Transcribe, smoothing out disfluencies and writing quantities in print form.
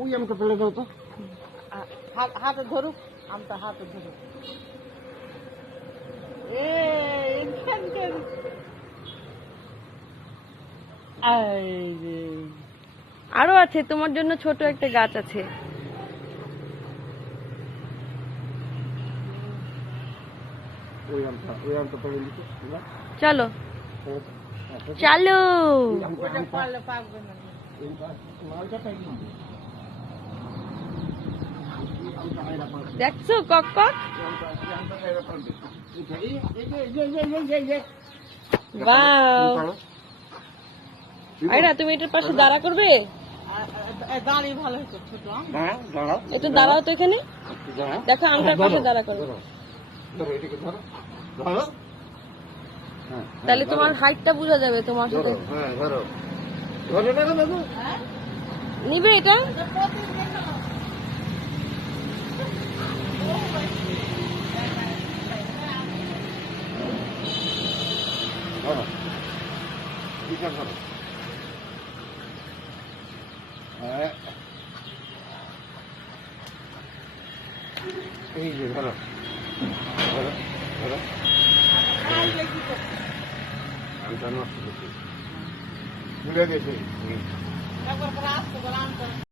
ওই আমটা ফেলে দাও তো। হাতে ধরুক, আমটা হাতে ধরুক। আরো আছে, তোমার জন্য ছোট একটা গাছ আছে। ওই আমটা ফেলে দিতে। চলো চলো। পারলে পাকবে না। দেখছো কক কক? বাও, আয়রা তুমি এটার পাশে দাঁড়া করবে? দাঁড়িয়ে ভালো হতো ছোট আম। একটু দাঁড়াও তো এখানে, দেখো আমটার পাশে দাঁড়া করো। তাহলে তোমার হাইটটা বোঝা যাবে তোমার সাথে। নিবে এটা? এই যে ধরো ধরো ধরো, আমটা নষ্ট করছি, ভুলে গেছি। একবার করে আসতে বলে আমটা